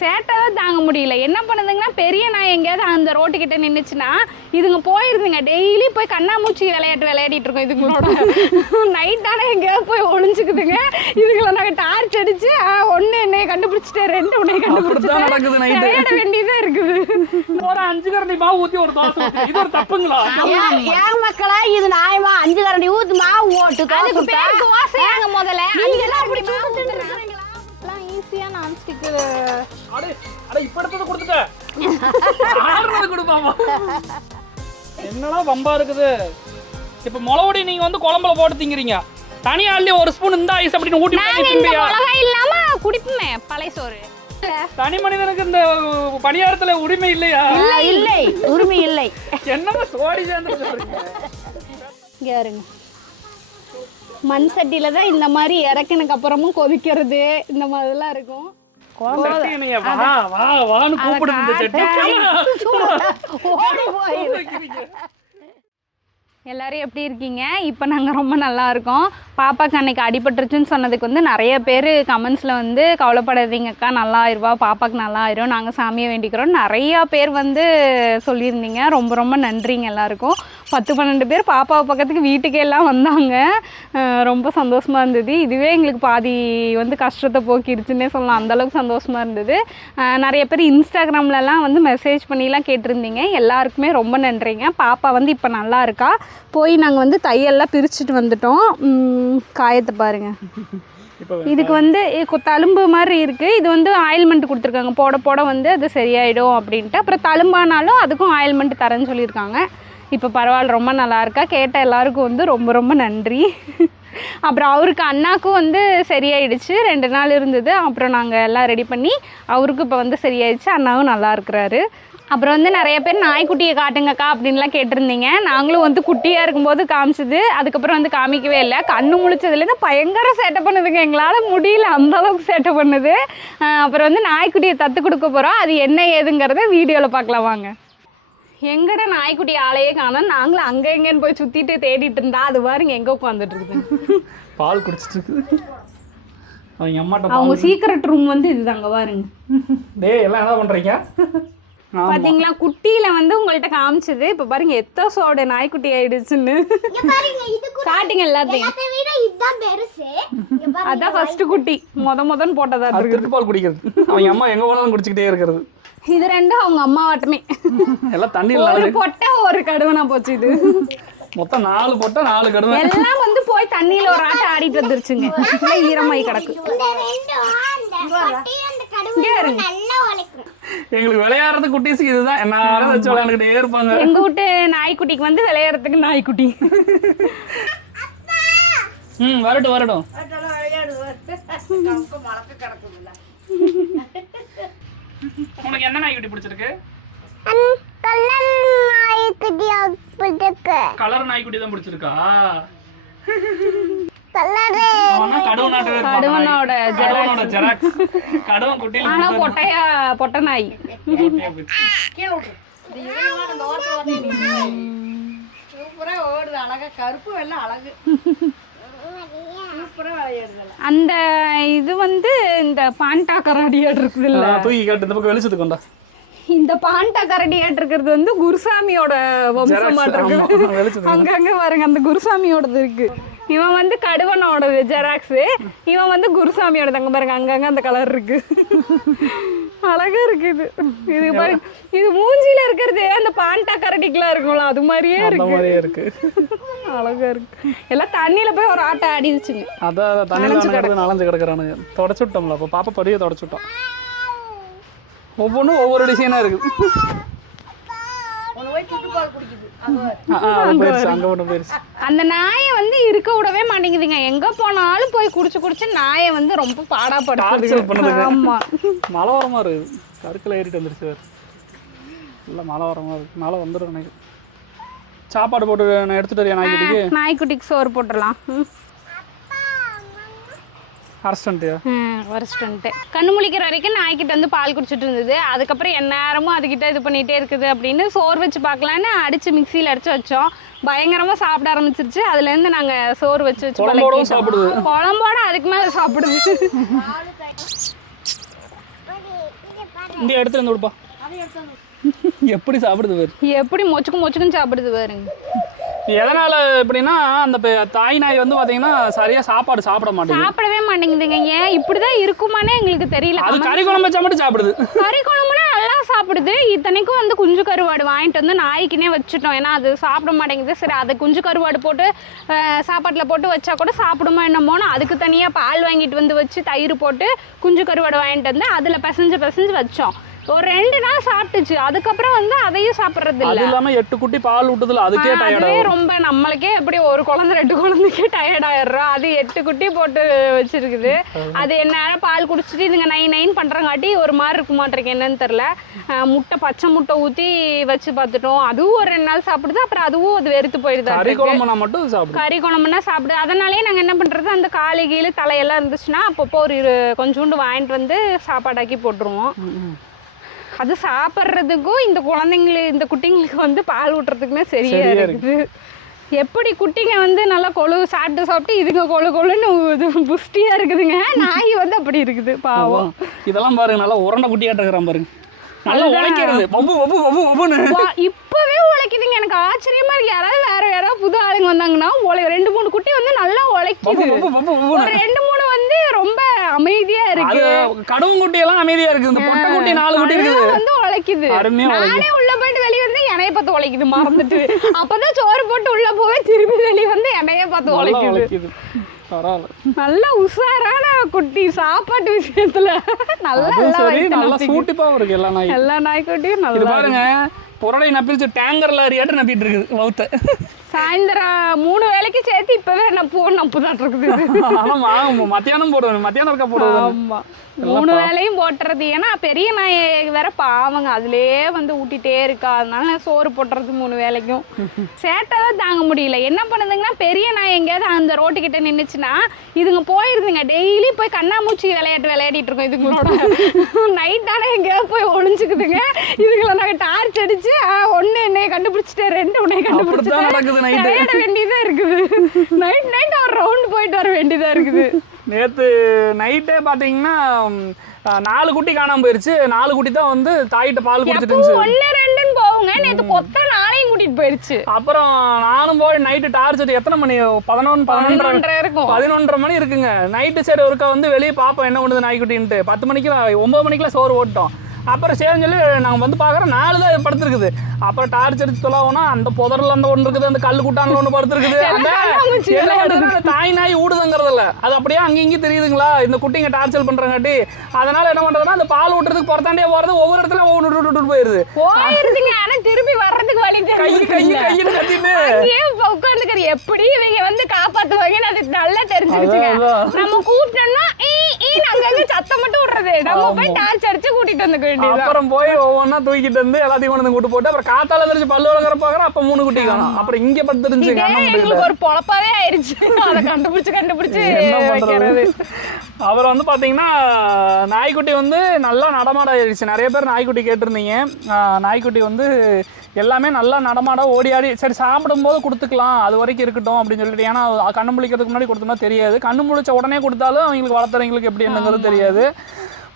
சேட்டை தான் தாங்க முடியல. என்ன பண்ணுதுங்கன்னா பெரிய நாய் எங்கேயாவது அந்த ரோட்டு கிட்ட நின்றுச்சுன்னா இதுங்க போயிருதுங்க. டெய்லி போய் கண்ணாமூச்சி விளையாட்டு விளையாடிட்டு இருக்கோம் இதுங்களோட. நைட்டான எங்கேயாவது போய் ஒளிஞ்சுக்குதுங்க. இதுங்களை நாங்கள் டார்ச் அடிச்சு ஒன்று என்னைய கண்டுபிடிச்சிட்டேன் ரெண்டு கண்டுபிடிச்சிட்டேன் night. விளையாட வேண்டியதாக இருக்குது. ஒரு அஞ்சு கரண்டி மாவு ஊத்தி ஒரு தோசை. இது ஒரு தப்புங்களா? ஏன் மக்களா இது நியாயமா அஞ்சு கரண்டி ஊத்து மாவு ஓட்டு அதுக்கு. பேருக்கு வாசையாங்க முதல்ல. நீங்க அப்படி எல்லாம் ஈஸியாக நான்ஸ்டிக்கு அடே அடே இப்ப எடுத்தது கொடுத்துட்டேன் ஆறுனது கொடுப்பாமா என்னடா வம்பா இருக்குது? இப்ப முளவடி நீங்க வந்து குழம்புல போட்டு திங்கிறீங்க. தனியா அள்ளி ஒரு ஸ்பூன் இந்த ஐஸ் அப்படின்னு ஊட்டி விட்டா திம்பியா மிளகாய் இல்லாம குடிப்போமே பழைய சோறு. தனி மனிதனுக்கு இந்த பணியாரத்துல உரிமை இல்லையா? இல்லை இல்லை உரிமை இல்லை. என்னமா சோடி சேர்ந்து சொல்றீங்க இங்க பாருங்க. மண் சட்டியில தான் இந்த மாதிரி இறக்கினக்கு அப்புறமும் கொதிக்கிறது இந்த மாதிரிலாம் இருக்கும். எல்லாரும் எப்படி இருக்கீங்க? இப்போ நாங்கள் ரொம்ப நல்லா இருக்கோம். பாப்பாக்கு அன்னைக்கு அடிபட்டுருச்சுன்னு சொன்னதுக்கு வந்து நிறைய பேர் கமெண்ட்ஸில் வந்து கவலைப்படாதீங்க அக்கா நல்லா ஆயிருவா பாப்பாக்கு நல்லா ஆயிரும் நாங்கள் சாமியை வேண்டிக்கிறோம் நிறையா பேர் வந்து சொல்லியிருந்தீங்க. ரொம்ப ரொம்ப நன்றிங்க எல்லாருக்கும். பத்து பன்னெண்டு பேர் பாப்பாவை பக்கத்துக்கு வீட்டுக்கே எல்லாம் வந்தாங்க. ரொம்ப சந்தோஷமாக இருந்தது. இதுவே எங்களுக்கு பாதி வந்து கஷ்டத்தை போக்கிடுச்சுன்னே சொல்லலாம். அந்தளவுக்கு சந்தோஷமாக இருந்தது. நிறைய பேர் இன்ஸ்டாகிராம்லலாம் வந்து மெசேஜ் பண்ணிலாம் கேட்டிருந்தீங்க. எல்லாருக்குமே ரொம்ப நன்றிங்க. பாப்பா வந்து இப்போ நல்லா இருக்கா? போய் நாங்கள் வந்து தையெல்லாம் பிரிச்சுட்டு வந்துட்டோம். காயத்தை பாருங்க. இப்ப இதுக்கு வந்து தழும்பு மாதிரி இருக்குது இது வந்து ஆயில்மெண்ட் கொடுத்துருக்காங்க. போட போட வந்து அது சரியாயிடும் அப்படின்ட்டு. அப்புறம் தழும்பானாலும் அதுக்கும் ஆயில்மெண்ட் தரேன்னு சொல்லியிருக்காங்க. இப்போ பரவாயில்ல ரொம்ப நல்லா இருக்கா? கேட்ட எல்லாருக்கும் வந்து ரொம்ப ரொம்ப நன்றி. அப்புறம் அவருக்கு அண்ணாக்கும் வந்து சரியாயிடுச்சு. ரெண்டு நாள் இருந்தது. அப்புறம் நாங்கள் எல்லாம் ரெடி பண்ணி அவருக்கு இப்போ வந்து சரியாயிடுச்சு. அண்ணாவும் நல்லா இருக்கிறாரு. அப்புறம் வந்து நிறைய பேர் நாய்க்குட்டியை காட்டுங்கக்கா அப்படின்லாம் கேட்டிருந்தீங்க. நாங்களும் வந்து குட்டியாக இருக்கும்போது காமிச்சது. அதுக்கப்புறம் வந்து காமிக்கவே இல்லை. கண்ணு முழிச்சதுலேருந்து பயங்கர சேட்டை பண்ணுதுங்க. எங்களால் முடியல. அந்த அளவுக்கு சேட்டை பண்ணுது. அப்புறம் வந்து நாய்க்குட்டியை தத்து கொடுக்க போகிறோம் அது என்ன ஏதுங்கிறத வீடியோவில் பார்க்கலாம் வாங்க. எங்கடா நாய்க்குட்டி ஆளையே காணோம். நாங்களும் அங்கே எங்கேன்னு போய் சுற்றிட்டு தேடிட்டு இருந்தா அது பாருங்க எங்கே உட்காந்துட்டு இருக்குது. பால் குடிச்சிட்டு இருக்குது. அவங்க அம்மாட்ட அவங்க பால் சீக்ரெட் ரூம் வந்து இதுதாங்க பாருங்க. டேய் எல்லாம் என்ன பண்றீங்க. பாத்தீங்களா குட்டியில வந்து உங்கள்ட்ட காமிச்சது. இப்ப பாருங்க எத்தோசோட நாய்க்குட்டி ஆயிடுச்சுன்னு. ஸ்டார்டிங் எல்லாத்தையும். அதை விட இதுதான் பெருசு. இங்க பாரு. அதான் ஃபர்ஸ்ட் குட்டி. முத முதன்னு போட்டதா இருக்கு. பால் குடிக்கிறது. அவங்க அம்மா எங்க போனாலும் குடிச்சுக்கிட்டே இருக்கிறது. இது ரெண்டும் அவங்க அம்மா வாட்டமே எல்லாம் தண்ணியில் ஒரு பொட்டை ஒரு கடுவனா போச்சு இது. மொத்தம் நாலு போட்டா நாலு கடுமை எல்லாம் வந்து போய் தண்ணியில ஒரு ஆட்டம் ஆடிட்டு வந்துருச்சுங்க. ஈரமாயி கிடக்கு. எங்களுக்கு விளையாடுறது குட்டீஸுக்கு இதுதான். என்ன வச்சு விளையாண்டுக்கிட்டே இருப்பாங்க. எங்க வீட்டு நாய்க்குட்டிக்கு வந்து விளையாடுறதுக்கு நாய்க்குட்டி. ம் வரட்டும் வரட்டும். உனக்கு என்ன நாய்க்குட்டி பிடிச்சிருக்கு? கலர் நாய்க்குட்டி தான் பிடிச்சிருக்கா? கடுவனோட ஜெராக்ஸ். கடவன் குட்டியில ஆனா பொட்டையா பொட்டை நாய். சூப்பரா ஓடுது அழகா. கருப்பு வெள்ளை அழகு. அந்த இது வந்து இந்த பாண்டா கராடியாட் இருக்குது இல்ல? தூக்கி காட்டு இந்த பக்கம் வெளிச்சத்துக்கு கொண்டா இந்த பாண்டா கரடியாட் இருக்கிறது வந்து குருசாமியோட வம்சமாட்டு ஆமா, இருக்கு அங்கங்க பாருங்க அந்த குருசாமியோடது இருக்கு. இவன் வந்து கடுவனோடது ஜெராக்ஸ். இவன் வந்து குருசாமியோடது அங்க பாருங்க அங்கங்க அந்த கலர் இருக்கு. அழகா இருக்கு இது. இது பாருங்க. இது மூஞ்சில இருக்கிறது அந்த பாண்டா கரடிக்குலாம் இருக்கும்ல அது மாதிரியே இருக்கு. மாதிரியே இருக்கு. அழகா இருக்கு. எல்லாம் தண்ணியில போய் ஒரு ஆட்டம் ஆடிடுச்சுங்க அதான் தண்ணியில் கிடந்து நனைஞ்சு கிடக்குறானுங்க. தொடச்சு விட்டோம்ல அப்போ பாப்பா படியை தொடச்சு விட்டோம் ஒவ்வொன்றும் ஒவ்வொரு டிசைனாக இருக்குது அந்த நாயை வந்து இருக்க விடவே மாட்டேங்குதுங்க. எங்க போனாலும் போய் குடிச்சு குடிச்சு நாயை வந்து ரொம்ப பண்ணுதுங்க. ஆமா. மழை வரமா இருக்குது கருக்கில் ஏறிட்டு வந்துருச்சு இல்லை மழை வரமா இருக்கு. மழை வந்துடும் எனக்கு. சாப்பாடு போட்டு நான் எடுத்துட்டு வரியா நாய்க்குட்டிக்கு. நாய்க்குட்டிக்கு சோறு போட்டுடலாம். ம். அரஸ்டன்ட்டியா ம் வரிச்சிட்டு கண்ணு முழிக்கிற வரைக்கும் நாய்க்கிட்ட வந்து பால் குடிச்சிட்டு இருந்தது. அதுக்கப்புறம் எந்நேரமும் அதுக்கிட்ட இது பண்ணிகிட்டே இருக்குது அப்படின்னு சோறு வச்சு பார்க்கலான்னு அடிச்சு மிக்சியில் அடிச்சு வச்சோம். பயங்கரமாக சாப்பிட ஆரம்பிச்சிருச்சு. அதுலேருந்து நாங்கள் சோறு வச்சு வச்சு குழம்போட அதுக்கு மேலே சாப்பிடுது. இந்த இடத்துல இருந்து எப்படி சாப்பிடுது பேர். எப்படி மொச்சுக்கு மொச்சுக்குன்னு சாப்பிடுது பாருங்க. எதனால எப்படின்னா அந்த தாய் நாய் வந்து பாத்தீங்கன்னா சரியா சாப்பாடு சாப்பிட மாட்டேங்குது. சாப்பிடவே மாட்டேங்குதுங்க ஏன்? இப்படிதான் இருக்குமானே எங்களுக்கு தெரியல. அது கறி குழம்பு வச்சா மட்டும் சாப்பிடுது. கறி குழம்புனா நல்லா சாப்பிடுது. இத்தனைக்கும் வந்து குஞ்சு கருவாடு வாங்கிட்டு வந்து நாய்க்குனே வச்சுட்டோம். ஏன்னா அது சாப்பிட மாட்டேங்குது. சரி அதை குஞ்சு கருவாடு போட்டு சாப்பாட்டுல போட்டு வச்சா கூட சாப்பிடுமா என்னமோன்னு அதுக்கு தனியா பால் வாங்கிட்டு வந்து வச்சு தயிர் போட்டு குஞ்சு கருவாடு வாங்கிட்டு வந்து அதுல பிசைஞ்சு பிசைஞ்சு வச்சோம். ஒரு ரெண்டு நாள் சாப்பிட்டுச்சு. அதுக்கப்புறம் வந்து அதையும் சாப்பிட்றது அது இல்ல இல்லாம எட்டு குட்டி பால் விட்டதுல அதுக்கே டயர்ட் ரொம்ப நம்மளுக்கே எப்படி ஒரு குழந்தை ரெண்டு குழந்தைக்கே டயர்ட் ஆயிடுறோம். அது எட்டு குட்டி போட்டு வச்சிருக்குது. அது என்ன பால் குடிச்சிட்டு இதுங்க நைன் நைன் பண்றங்காட்டி ஒரு மாதிரி இருக்க மாட்டிருக்கு என்னன்னு தெரில முட்டை பச்சை முட்டை ஊற்றி வச்சு பார்த்துட்டோம். அதுவும் ஒரு ரெண்டு நாள் சாப்பிடுது. அப்புறம் அதுவும் அது வெறுத்து போயிடுது கறி. குழம்புனா மட்டும் சாப்பிடுது கறி குழம்புனா சாப்பிடு அதனாலேயே நாங்கள் என்ன பண்ணுறது அந்த காலி கீழே தலையெல்லாம் இருந்துச்சுன்னா அப்பப்போ ஒரு கொஞ்சோண்டு வாங்கிட்டு வந்து சாப்பாடாக்கி போட்டுருவோம். அது சாப்பிட்றதுக்கும் இந்த குழந்தைங்களுக்கு இந்த குட்டிங்களுக்கு வந்து பால் ஊட்டுறதுக்குமே சரியா இருக்குது. எப்படி குட்டிங்க வந்து நல்லா கொழு சாப்பிட்டு சாப்பிட்டு இதுங்க கொழு கொழுன்னு இது புஷ்டியாக இருக்குதுங்க? நாய் வந்து அப்படி இருக்குது பாவம். இதெல்லாம் பாருங்க நல்லா உருண்டை குட்டியாட்ட இருக்கிறான் பாருங்க. நல்லா உழைக்கிறது. இப்பவே உழைக்குதுங்க. எனக்கு ஆச்சரியமா இருக்கு. யாராவது வேற யாராவது புது ஆளுங்க வந்தாங்கன்னா உழை ரெண்டு மூணு குட்டி வந்து நல்லா உழைக்குது. ரெண்டு மூணு அமைதியா இருக்கு. கடுவும் குட்டி எல்லாம் அமைதியா இருக்குது இந்த பொட்டை குட்டி நாலு குட்டி இருக்குது. வந்து உழைக்குது. நானே உள்ள போயிட்டு வெளிய வந்து என்னைய பார்த்து உழைக்குது மறந்துட்டு. அப்பதான் சோறு போட்டு உள்ள போவே திரும்பி வெளிய வந்து என்னைய பார்த்து உழைக்குது. நல்ல உஷாரான குட்டி சாப்பாட்டு விஷயத்துல. நல்லா. சூட்டிப்பாவும் இருக்கு எல்லா நாய். எல்லா நாய்க்குட்டியும் நல்லா பாருங்க புரடை நப்பிரிச்சு டேங்கர் லாரியாட்டு நப்பிட்டு இருக்குது வவுத்த. சாயந்தரம் மூணு வேளைக்கு சேர்த்து இப்பவே நப்பு நப்பு தான் இருக்குது. இது. ஆனா மா- மத்தியானம் போடுவேன் மத்தியானம் இருக்க போடுவேன் ஆமா. மூணு வேளையும் போட்டுறது. ஏன்னா பெரிய நாயை வேற பாவங்க. அதுலயே வந்து ஊட்டிட்டே இருக்கா. அதனால நான் சோறு போட்டுறது மூணு வேளைக்கும் சேட்டை தான் தாங்க முடியல. என்ன பண்ணுதுங்கன்னா பெரிய நாய் எங்கேயாவது அந்த ரோட்டு கிட்ட நின்னுச்சுன்னா இதுங்க போயிருதுங்க. டெய்லி போய் கண்ணாமூச்சி விளையாட்டு விளையாடிட்டு இருக்கோம் இதுங்களோட. நைட் ஆனா எங்கேயாவது போய் ஒளிஞ்சுக்குதுங்க. இதுங்களை நாங்க டார்ச் அடிச்சு ஒன்னு என்னைய கண்டுபிடிச்சிட்டேன் ரெண்டு உன்னை நைட்டு விளையாட வேண்டியதா இருக்குது. நைட் நைட் ஒரு ரவுண்ட் போயிட்டு வர வேண்டியதா இருக்குது. நேத்து நைட்டே அஹ், நாலு குட்டி காணாம போயிருச்சு. நாலு குட்டி தான் வந்து தாயிட்ட பால் குடிச்சிட்டு இருந்துச்சு. ஒண்ணு ரெண்டுன்னு போகுங்க. நேத்து கொத்த நாளையும் கூட்டிட்டு போயிருச்சு. அப்புறம் நானும் போய் நைட்டு டார்ச் எத்தனை மணி? பதினொன்று பதினொன்றரை பதினொன்றரை இருக்கும். பதினொன்றரை மணி இருக்குங்க. நைட்டு சரி ஒருக்கா வந்து வெளியே பார்ப்போம் என்ன பண்ணுது நாய்க்குட்டின்ட்டு. பத்து மணிக்கு ஒன்பது மணிக்கெல்லாம் சோறு ஓட்டோம் அப்புறம் சரின்னு சொல்லி நாங்கள் வந்து பார்க்குறோம் நாலு தான் படுத்துருக்குது. அப்புறம் டார்ச் அடிச்சு தொலாவோனா அந்த புதரில் அந்த ஒன்று இருக்குது அந்த கல் குட்டான்ல ஒன்று படுத்துருக்குது. அந்த தாய் நாய் ஊடுதுங்கிறது இல்ல அது அப்படியே அங்கேயும் இங்கேயும் தெரியுதுங்களா? இந்த குட்டிங்க டார்ச்சல் பண்ணுறங்காட்டி அதனால என்ன பண்ணுறதுன்னா அந்த பால் ஊட்டுறதுக்கு புறத்தாண்டே போகிறது ஒவ்வொரு இடத்துல ஒவ்வொரு விட்டு போயிருது. போயிருதுங்க. ஆனா திரும்பி வர்றதுக்கு வழி கை கை கையில் அங்கேயே உட்காந்துக்கிற எப்படி இவங்க வந்து காப்பாத்துவாங்கன்னு அது நல்லா தெரிஞ்சிருச்சுங்க. நம்ம கூப்பிட்டோம்னா ஈ அங்கங்க சத்தம் மட்டும் விடுறது. நம்ம போய் டார்ச் அடிச்சு கூட்டிட்டு வந்துக்க வேண்டியது அப்புறம் போய் ஒவ்வொன்றா தூக்கிட்டு வந்து எல்லாத்தையும் கொண்டு வந்து கூட்டு போட்டு அப்புறம் காத்தால எந்திரிச்சு பல்லு வளர்க்குற பாக்குறோம் அப்ப மூணு குட்டி காணும். அப்புறம் இங்க பத்து இருந்துச்சு எங்களுக்கு ஒரு பொழப்பாவே ஆயிருச்சு. அதை கண்டுபிடிச்சு கண்டுபிடிச்சு அப்புறம் வந்து பாத்தீங்கன்னா நாய்க்குட்டி வந்து நல்லா நடமாட ஆயிடுச்சு. நிறைய பேர் நாய்க்குட்டி கேட்டிருந்தீங்க. நாய்க்குட்டி வந்து எல்லாமே நல்லா நடமாட ஓடி ஆடி சரி சாப்பிடும்போது கொடுத்துக்கலாம் அது வரைக்கும் இருக்கட்டும் அப்படின்னு சொல்லிட்டு. ஏன்னா கண்ணு முழிக்கிறதுக்கு முன்னாடி கொடுத்தோம்னா தெரியாது. கண்ணு முழிச்ச உடனே கொடுத்தாலும் அவங்களுக்கு வளர்த்துறவங்களுக்கு எப்படி என்னங்கிறது தெரியாது.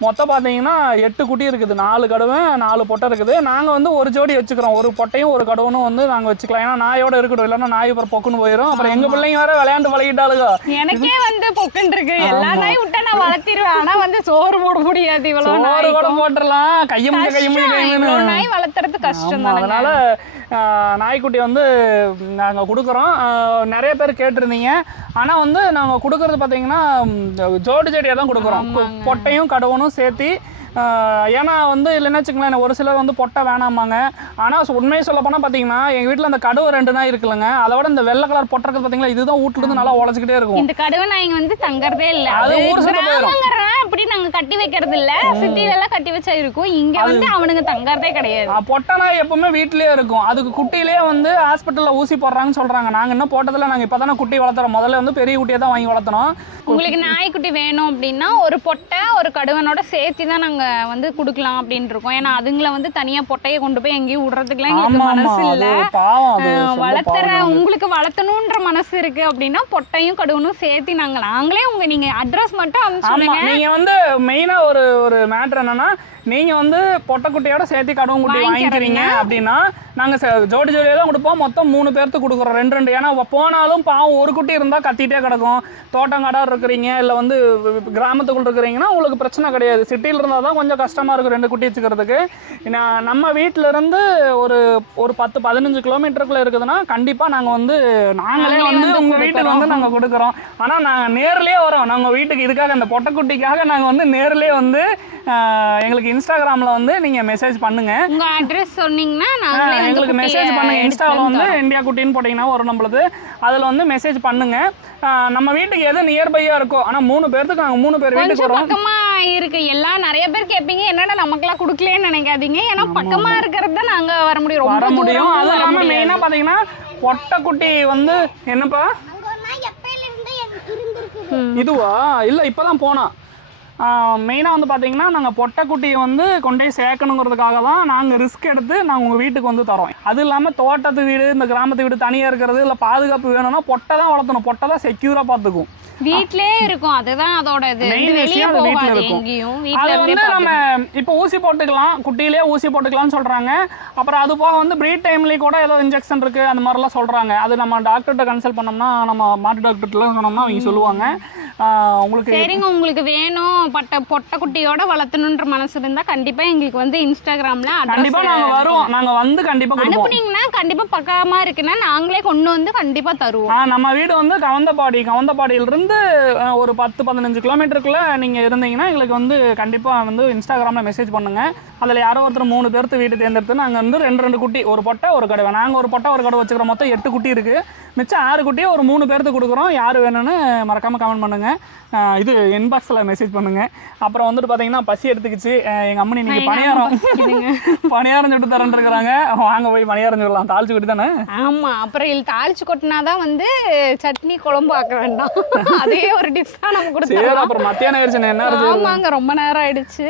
மொத்தம் பார்த்தீங்கன்னா எட்டு குட்டி இருக்குது. நாலு கடுவை நாலு பொட்டை இருக்குது. நாங்கள் வந்து ஒரு ஜோடி வச்சுக்கிறோம். ஒரு பொட்டையும் ஒரு கடுவனும் வந்து நாங்கள் வச்சுக்கலாம். ஏன்னா நாயோட இருக்கட்டும். இல்லைன்னா நாய் அப்புறம் பொக்குன்னு போயிடும் அப்புறம் எங்கள் பிள்ளைங்க வேற விளையாண்டு பழகிட்டாளுங்க எனக்கே வந்து பொக்குன்னு இருக்கு. எல்லா நாயும் விட்டா நான் வளர்த்திருவேன். ஆனா வந்து சோறு போட முடியாது. இவ்வளவு சோறு நாய் கூட போட்டுடலாம் கையை முடிய கையை முடிய கையை இவ்வளவு நாய் வளர்த்துறது கஷ்டம் அதனால நாய்க்குட்டி வந்து நாங்கள் கொடுக்குறோம். நிறைய பேர் கேட்டிருந்தீங்க. ஆனால் வந்து நாங்கள் கொடுக்கறது பார்த்தீங்கன்னா ஜோடி ஜோடியாக தான் கொடுக்குறோம். பொட்டையும் கடவுனும் சேர்த்து ஆஹ், ஏன்னா வந்து இல்லைன்னா வச்சுங்களேன் ஒரு சிலர் வந்து பொட்டை வேணாமாங்க ஆனால் உண்மையை சொல்ல போனால் பார்த்தீங்கன்னா எங்கள் வீட்டில் அந்த கடவு ரெண்டு நாய் இருக்குல்லங்க. அதை விட இந்த வெள்ளை கலர் பொட்டை இருக்குது பார்த்தீங்களா இதுதான் வீட்டுல இருந்து நல்லா உழைச்சிக்கிட்டே இருக்கும். இந்த கடுவை நாய்ங்க வந்து தங்கறதே இல்ல. அது ஊர். கிராமங்கிறனால அப்படி நாங்க கட்டி வைக்கிறது இல்ல. சிட்டில எல்லாம் கட்டி வச்சா இருக்கும். இங்க வந்து அவனுங்க தங்கறதே கிடையாது. பொட்டை நாய் எப்பவுமே வீட்டிலேயே இருக்கும். அதுக்கு குட்டியிலேயே வந்து ஹாஸ்பிட்டலில் ஊசி போடுறாங்கன்னு சொல்கிறாங்க நாங்கள் இன்னும் போட்டதில்ல. நாங்கள் இப்போ தானே குட்டி வளர்த்துறோம். முதல்ல வந்து பெரிய குட்டியை தான் வாங்கி வளர்த்தணும். உங்களுக்கு நாய்க்குட்டி வேணும் அப்படின்னா ஒரு பொட்டை ஒரு கடுவனோட சேர்த்து தான் நாங்க வந்து கொடுக்கலாம் அப்படின்னு இருக்கோம் ஏன்னா அதுங்களை வந்து தனியா பொட்டையை கொண்டு போய் எங்கேயும் விடுறதுக்குலாம் எங்களுக்கு மனசு இல்ல. வளர்த்துற. உங்களுக்கு வளர்த்தணுன்ற மனசு இருக்கு அப்படின்னா பொட்டையும் கடுவனும் சேர்த்து நாங்க நாங்களே உங்க நீங்க அட்ரஸ் மட்டும் சொல்லுங்க நீங்க வந்து மெயினா ஒரு ஒரு மேட்ரு என்னன்னா நீங்கள் வந்து பொட்டைக்குட்டியோட சேர்த்து கடுவன் குட்டி வாங்கிக்கிறீங்க. அப்படின்னா நாங்கள் ஜோடி ஜோடியாக தான் கொடுப்போம். மொத்தம் மூணு பேர்த்துக்கு கொடுக்குறோம். ரெண்டு ரெண்டு. ஏன்னா போனாலும் பாவம் ஒரு குட்டி இருந்தால் கத்திட்டே கிடக்கும். தோட்டம் கடை இருக்கிறீங்க இல்லை வந்து கிராமத்துக்குள்ள இருக்கிறீங்கன்னா உங்களுக்கு பிரச்சனை கிடையாது. சிட்டியில் இருந்தால் தான் கொஞ்சம் கஷ்டமாக இருக்கும் ரெண்டு குட்டி வச்சுக்கிறதுக்கு. நான் நம்ம வீட்டில இருந்து ஒரு ஒரு பத்து பதினஞ்சு கிலோமீட்டருக்குள்ள இருக்குதுன்னா கண்டிப்பாக நாங்கள் வந்து நாங்களே வந்து உங்கள் வீட்டுக்கு வந்து நாங்கள் கொடுக்குறோம். ஆனால் நாங்கள் நேர்லயே வரோம். நாங்கள் வீட்டுக்கு இதுக்காக அந்த பொட்டைக்குட்டிக்காக நாங்கள் வந்து நேர்லயே வந்து எங்களுக்கு இன்ஸ்டாகிராமில் வந்து நீங்கள் மெசேஜ் பண்ணுங்க. உங்க அட்ரஸ் சொன்னீங்கன்னா எங்களுக்கு மெசேஜ் பண்ணுங்க. எடுத்துட்டு இன்ஸ்டாவில் வந்து. இந்தியா குட்டின்னு போட்டிங்கன்னா வரும் நம்மளுது. அதில் வந்து மெசேஜ் பண்ணுங்க. ஆஹ், நம்ம வீட்டுக்கு எது நியர்பையாக இருக்கோ ஆனால் மூணு பேர்த்துக்கு நாங்கள் மூணு பேர் வீட்டுக்கு வரோம். பக்கமா இருக்கு. எல்லாம் நிறைய பேர் கேட்பீங்க என்னடா நமக்கெல்லாம் கொடுக்கலன்னு நினைக்காதீங்க. ஏன்னா பக்கமா இருக்கிறது தான் நாங்க வர முடியும். ரொம்ப வர முடியும். அது முடியாது. மெயினாக பார்த்தீங்கன்னா பொட்டைக்குட்டி வந்து என்னப்பா? அங்க ஒரு நாய் எப்பயில இருந்து இருந்திருக்கு இதுவா? இல்லை இப்போ தான் போனான் மெயினாக வந்து பார்த்தீங்கன்னா நாங்கள் பொட்டைக்குட்டியை வந்து கொண்டு போய் சேர்க்கணுங்கிறதுக்காக தான் நாங்கள் ரிஸ்க் எடுத்து நாங்கள் உங்கள் வீட்டுக்கு வந்து தரோம். அது இல்லாமல் தோட்டத்து வீடு இந்த கிராமத்து வீடு தனியாக இருக்கிறது இல்லை பாதுகாப்பு வேணும்னா பொட்டை தான் வளர்த்தணும். பொட்டை தான் செக்யூராக பார்த்துக்கும். வீட்லயே இருக்கும். அதுதான் அதோட இது. வீட்ல இருக்கும். அது வந்து நம்ம. இப்போ ஊசி போட்டுக்கலாம். குட்டியிலே ஊசி போட்டுக்கலாம்னு சொல்கிறாங்க அப்புறம் அது போக வந்து ப்ரீட் டைம்லேயே கூட ஏதோ இன்ஜெக்ஷன் இருக்குது அந்த மாதிரிலாம் சொல்கிறாங்க அது நம்ம டாக்டர்கிட்ட கன்சல்ட் பண்ணோம்னா நம்ம மாட்டு டாக்டர்கிட்டலாம் சொன்னோம்னா அவங்க சொல்லுவாங்க. உங்களுக்கு சரிங்க. உங்களுக்கு வேணும். பட்ட பொட்டை குட்டியோட வளர்த்தணுன்ற மனசு இருந்தா கண்டிப்பா எங்களுக்கு வந்து இன்ஸ்டாகிராம்ல கண்டிப்பாக நாங்கள் வருவோம் நாங்கள் வந்து கொடுப்போம். அனுப்புனீங்கன்னா கண்டிப்பா பக்கமா இருக்குன்னா நாங்களே கொண்டு வந்து கண்டிப்பா தருவோம். நம்ம வீடு வந்து கவந்தப்பாடி கவந்தப்பாடியிலிருந்து அஹ், ஒரு பத்து பதினஞ்சு கிலோமீட்டருக்குள்ளே நீங்கள் இருந்தீங்கன்னா எங்களுக்கு வந்து கண்டிப்பாக வந்து இன்ஸ்டாகிராமில் மெசேஜ் பண்ணுங்கள் அதில் யாரோ ஒருத்தர் மூணு பேர்த்து வீடு தேர்ந்தெடுத்து நாங்கள் வந்து ரெண்டு ரெண்டு குட்டி ஒரு பொட்டை ஒரு கடவை. நாங்கள் ஒரு பொட்டை ஒரு கடவை வச்சுக்கிறோம். மொத்தம் எட்டு குட்டி இருக்குது மிச்சம் ஆறு குட்டியை ஒரு மூணு பேர்த்து கொடுக்குறோம். யார் வேணும்னு மறக்காமல் கமெண்ட் பண்ணுங்கள் இது இன்பாக்ஸில் மெசேஜ் அப்புறம் வந்துட்டு பார்த்தீங்கன்னா பசி எடுத்துக்கிச்சு. எங்கள் அம்மனி நீங்கள் பணியாரம் பணியாரம் சுட்டு தரேன் இருக்கிறாங்க. வாங்க போய் பணியாரம் சொல்லலாம் தாளிச்சு குட்டி தானே ஆமா. அப்புறம் தாளிச்சு கொட்டினாதான் வந்து சட்னி குழம்பு ஆக்க வேண்டாம். அதே ஒரு டிஷ் தான் நம்ம சரி கொடுத்துருவோம் அப்புறம் மத்தியானம் ஆயிடுச்சு என்ன ஆமாங்க ரொம்ப நேரம் ஆயிடுச்சு.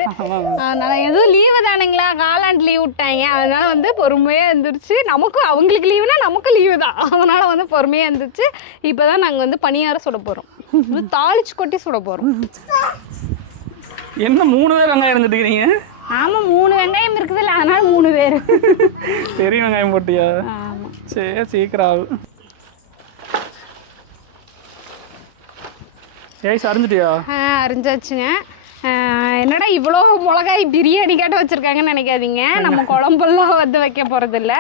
அதனால எதுவும் லீவு தானுங்களா? காலாண்டு லீவ் விட்டாங்க. அதனால வந்து பொறுமையா இருந்துருச்சு நமக்கும் அவங்களுக்கு லீவுனா நமக்கும் லீவு தான். அதனால வந்து பொறுமையா இருந்துச்சு இப்பதான் நாங்க வந்து பணியாரம் சுட போறோம். இது தாளிச்சு கொட்டி சுட போறோம். என்ன மூணு பேர் வெங்காயம் இருந்துட்டு இருக்கிறீங்க? ஆமா மூணு வெங்காயம் இருக்குதுல்ல அதனால மூணு பேர். பெரிய வெங்காயம் போட்டியா? சரி சீக்கிரம் ஆகும் ஏய் சரிஞ்சிட்டியா ஆ, அரிஞ்சாச்சுங்க என்னடா இவ்வளோ மிளகாய் பிரியாணி கேட்ட வச்சுருக்காங்கன்னு நினைக்காதீங்க. நம்ம குழம்பெல்லாம் வந்து வைக்க போகிறதில்ல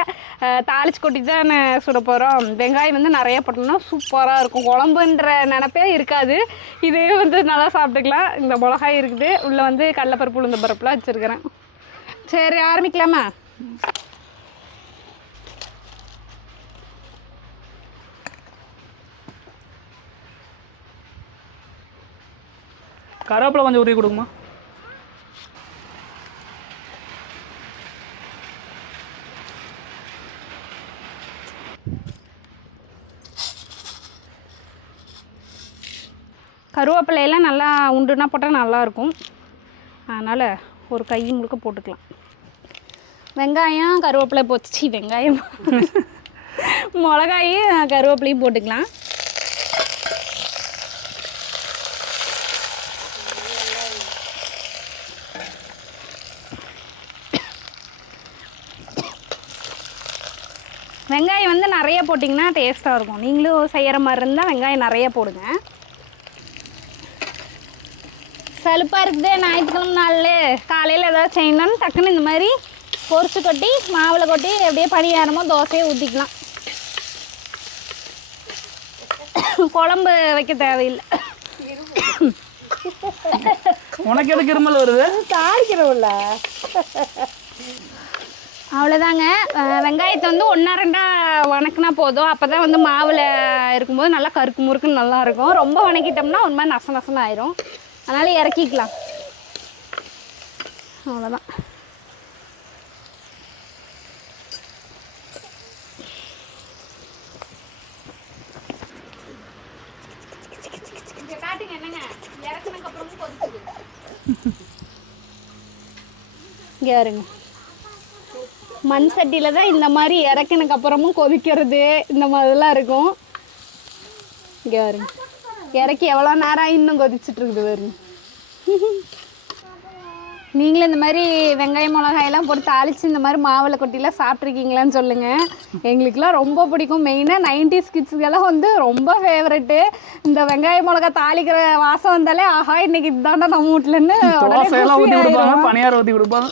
தாளிச்சு கொட்டி தான் சுட போகிறோம் வெங்காயம் வந்து நிறைய போட்டோம்னா சூப்பராக இருக்கும். குழம்புன்ற நினப்பே இருக்காது. இதே வந்து நல்லா சாப்பிட்டுக்கலாம். இந்த மிளகாய் இருக்குது. உள்ளே வந்து கடலப்பருப்பு உளுந்த பருப்புலாம் வச்சுருக்கிறேன். சரி ஆரம்பிக்கலாமா? கருவேப்பிலை கொஞ்சம் உருவி கொடுக்குமா கருவேப்பிலையெல்லாம் நல்லா உண்டுனா போட்டால் நல்லாயிருக்கும். அதனால் ஒரு கை முழுக்க போட்டுக்கலாம். வெங்காயம் கருவேப்பிலை போச்சு வெங்காயம். மிளகாயும் கருவேப்பிலையும் போட்டுக்கலாம். வெங்காயம் வந்து நிறைய போட்டிங்கன்னா டேஸ்ட்டாக இருக்கும். நீங்களும் செய்கிற மாதிரி இருந்தால் வெங்காயம் நிறைய போடுங்க. சலுப்பாக இருக்குது ஞாயிற்றுக்கிழமை நாளில் காலையில் ஏதாவது செய்யணும்னு டக்குன்னு இந்த மாதிரி பொரிச்சு கொட்டி மாவில் கொட்டி அப்படியே பணியாரமோ தோசையோ ஊற்றிக்கலாம் குழம்பு வைக்க தேவையில்லை. உனக்கு எதுக்கு இருமல் வருது? தாளிக்கிறோம்ல அவ்வளோதாங்க வெங்காயத்தை வந்து ஒன்றா ரெண்டா வணக்கினா போதும். அப்போ தான் வந்து மாவில் இருக்கும்போது நல்லா கருக்கு முறுக்குன்னு நல்லா இருக்கும். ரொம்ப வணக்கிட்டோம்னா ஒரு மாதிரி நச நசன்னு ஆயிரும். அதனால் இறக்கிக்கலாம். அவ்வளோதான் இங்கே இருங்க மண் சட்டியில் தான் இந்த மாதிரி இறக்கினக்கு அப்புறமும் கொதிக்கிறது இந்த மாதிரிலாம் இருக்கும். இங்கே வருங்க இறக்கி எவ்வளோ நேரம் இன்னும் கொதிச்சுட்டு இருக்குது பாருங்க. நீங்களும் இந்த மாதிரி வெங்காயம் மிளகாயெல்லாம் போட்டு தாளிச்சு இந்த மாதிரி மாவில் கொட்டிலாம் சாப்பிட்ருக்கீங்களான்னு சொல்லுங்கள் எங்களுக்குலாம் ரொம்ப பிடிக்கும். மெயினாக நைன்டிஸ் கிட்ஸுக்கெல்லாம் வந்து ரொம்ப ஃபேவரெட்டு இந்த வெங்காய மிளகா தாளிக்கிற வாசம் வந்தாலே ஆஹா இன்னைக்கு இதுதான்டா நம்ம தோசை எல்லாம் ஊற்றி கொடுப்பாங்க ஆயிரும். பணியாரம் ஊற்றி கொடுப்பாங்க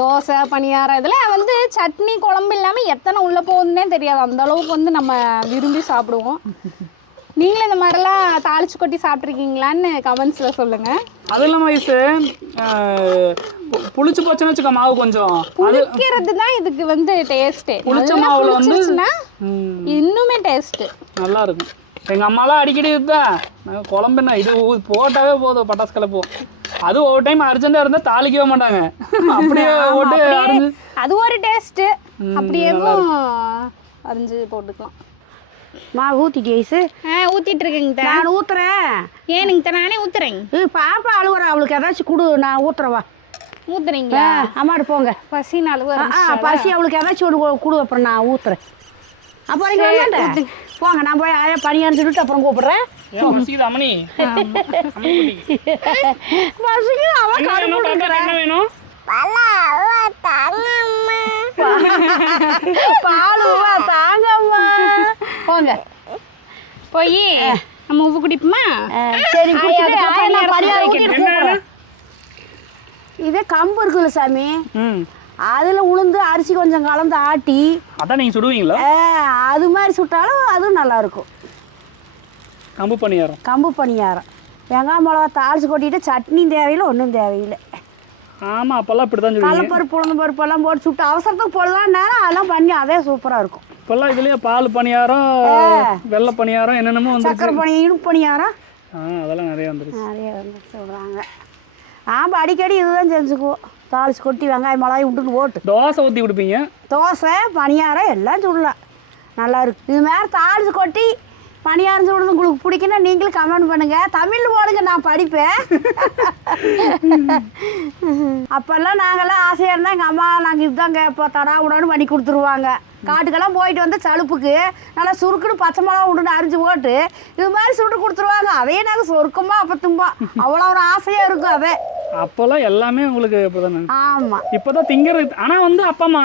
தோசை பணியாரம் இதெல்லாம் வந்து சட்னி குழம்பு இல்லாமல் எத்தனை உள்ளே போகுதுன்னே தெரியாது. அந்த அளவுக்கு வந்து நம்ம விரும்பி சாப்பிடுவோம். நீங்களும் இந்த மாதிரிலாம் தாளிச்சு கொட்டி சாப்பிட்ருக்கீங்களான்னு கமெண்ட்ஸில் சொல்லுங்கள் அது இல்லாமல் வயசு புளிச்சு போச்சுன்னு வச்சுக்க மாவு கொஞ்சம். புளிக்கிறது தான் இதுக்கு வந்து டேஸ்ட்டே புளிச்ச மாவுல வந்து இன்னுமே டேஸ்ட்டு நல்லா இருக்கும் எங்கள் அம்மாலாம் அடிக்கடி இதுதான் நாங்கள் குழம்பு என்ன இது போட்டாவே போதும் பட்டாசு கலப்போம் அது ஒவ்வொரு டைம் அர்ஜென்ட்டாக இருந்தால் தாளிக்கவே மாட்டாங்க. அப்படியே போட்டு அரிஞ்சு. அது ஒரு டேஸ்ட்டு அப்படியேவும் அரிஞ்சு போட்டுக்கலாம். ஊற்றிட்டு ஐஸு ஆ ஊற்றிட்டு இருக்கேங்க நான் ஊற்றுறேன் ஏனுங்க நானே இது பாப்பா அழுவுற அவளுக்கு ஏதாச்சும் கொடு நான் ஊற்றுறவா ஊற்றுறீங்களா அம்மாடு போங்க. பசி ஆ, ஆ பசி அவளுக்கு ஏதாச்சும் ஒன்று கொடு அப்புறம் நான் ஊற்றுறேன் அப்புறம் போங்க நான் போய் ஆயா பணியான்னு சொல்லிட்டு அப்புறம் கூப்பிட்றேன். குட்டி. பசிக்கு அவன் பாப்பாக்கு என்ன வேணும்? பாலுவா தாங்கம்மா. போங்க. போய். நம்ம உப்பு குடிப்போமா? சரி. இதே கம்பு இருக்குல்ல சாமி. அதில் உளுந்து அரிசி கொஞ்சம் கலந்து ஆட்டி அதான் நீங்கள் சுடுவீங்களா? அது மாதிரி சுட்டாலும் அதுவும் நல்லா இருக்கும். கம்பு பணியாரம். கம்பு பணியாரம். வெங்காயம் மிளகா தாளிச்சு கொட்டிட்டு சட்னியும் தேவையில்லை ஒன்றும் தேவையில்லை. ஆமாம் அப்போல்லாம் இப்படி தான் கடலப்பருப்பு உளுந்து பருப்பு எல்லாம் போட்டு சுட்டு அவசரத்துக்கு போடலாம் நேரம் அதெல்லாம் பண்ணி அதே சூப்பராக இருக்கும். இப்போல்லாம் இதுலேயே பால் பணியாரம் வெள்ளை பணியாரம் என்னென்னமோ வந்துருச்சு. சக்கரை பணியாரம் இனிப்பு பணியாரம். ஆ அதெல்லாம் நிறைய வந்துருச்சு. நிறைய வந்து சொல்கிறாங்க நாம் அடிக்கடி இதுதான் செஞ்சுக்குவோம். தாளிச்சு கொட்டி வெங்காயம் மிளகாய் விட்டுட்டு ஓட்டு தோசை ஊற்றி கொடுப்பீங்க? தோசை பணியாரம் எல்லாம் சுடலாம். நல்லா இருக்கு இது மாதிரி தாளிச்சு கொட்டி பணியாரம் சுடுறது உங்களுக்கு பிடிக்குன்னா நீங்களும் கமெண்ட் பண்ணுங்க. தமிழ் போடுங்க நான் படிப்பேன். அப்போல்லாம் நாங்கள்லாம் ஆசையாக இருந்தால் எங்கள் அம்மா நாங்கள் இதுதான் கேட்போம் தடா உடனே பண்ணி கொடுத்துருவாங்க. காட்டுக்கெல்லாம் போயிட்டு வந்து சலுப்புக்கு நல்லா சுருக்குன்னு பச்சை மிளகா உடனே அரிஞ்சு போட்டு இது மாதிரி சுட்டு கொடுத்துருவாங்க. அதையே நாங்கள் சொருக்கமாக அப்போ தும்போம் அவ்வளோ ஒரு ஆசையாக இருக்கும் அதே. அப்போல்லாம் எல்லாமே உங்களுக்கு இப்போதானே ஆமாம் இப்போதான் திங்கிறது ஆனால் வந்து அப்பமா